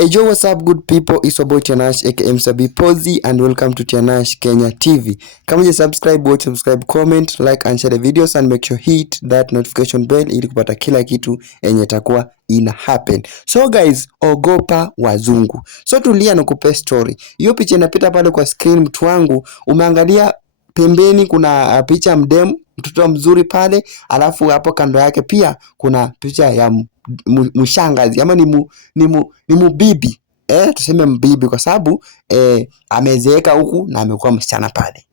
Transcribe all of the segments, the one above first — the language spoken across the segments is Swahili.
Hey yo, what's up good people, it's your boy Tianash aka Msabi Pozi and welcome to Tianash Kenya TV. Kama you subscribe, watch, subscribe, comment, like and share the videos and make sure hit that notification bell ili kupata kila kitu yenye itakuwa ina happen. So guys, ogopa wazungu. So tulia nikupe story. Hiyo picha inapita pale kwa screen, mtu wangu, umeangalia pembeni kuna picha mdemu, mtoto mzuri pale, alafu hapo kando yake pia kuna picha ya mshangazi ama ni mubibi, tuseme mbibi kwa sababu amezeeka huku na amekuwa msichana pale.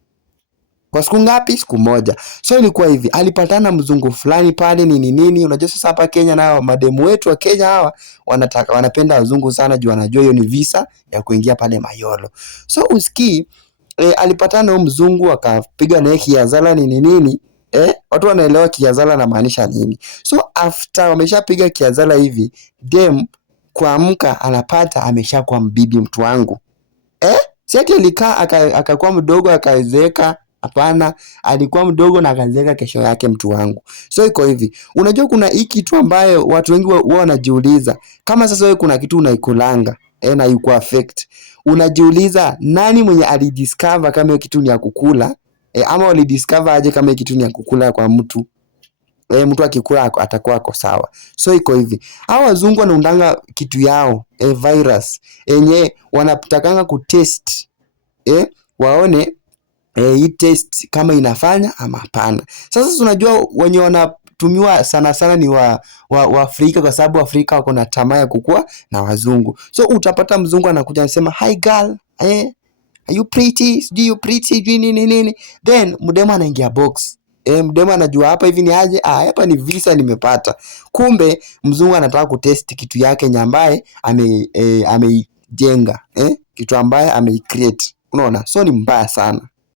Kwa siku ngapi? Siku moja. So ilikuwa hivi, alipatana mzungu fulani pale nini. Unajua sasa hapa Kenya nao mademu wetu wa Kenya hawa wanapenda wazungu sana juu wanajua hiyo ni visa ya kuingia pale Mayolo. So usikii alipatana na mzungu akapiga naye kiazala nini. Watu wanaelewa kiazala na maanisha nini. So after wameshapiga kiazala hivi, dem kuamka anapata ameshakuwa mbibi, mtu wangu. Si ati alikaa akakuwa mdogo akazeeka, hapana, alikuwa mdogo na akazeeka kesho yake, mtu wangu. So iko hivi, unajua kuna hii kitu ambayo watu wengi wao wanajiuliza, kama sasa wewe kuna kitu unaikulanga na yuko affect, unajiuliza nani mwenye alidiscover kama hiyo kitu ni ya kukula, ama walidiscover aje kama hiyo kitu ni ya kukula kwa mtu. Mtu akikula atakuwa ako sawa. So iko hivi, hao wazungu wanaundanga kitu yao virus yenye wanatakanga kutest, waone hii test kama inafanya ama hapana. Sasa tunajua wenye wanatumiwa sana sana ni wa Afrika, kwa sababu Afrika wako na tamaa ya kukua na wazungu. So utapata mzungu anakuja anasema hi girl, are you pretty, do you pretty nini, then mdema anaingia box. Mdema anajua hapa hivi ni aje, hapa ni visa nimepata. Kumbe mzungu anataka kutest kitu yake nyambaye ameijenga, kitu ambaye ameicreate. Unaona? So ni mbaya sana.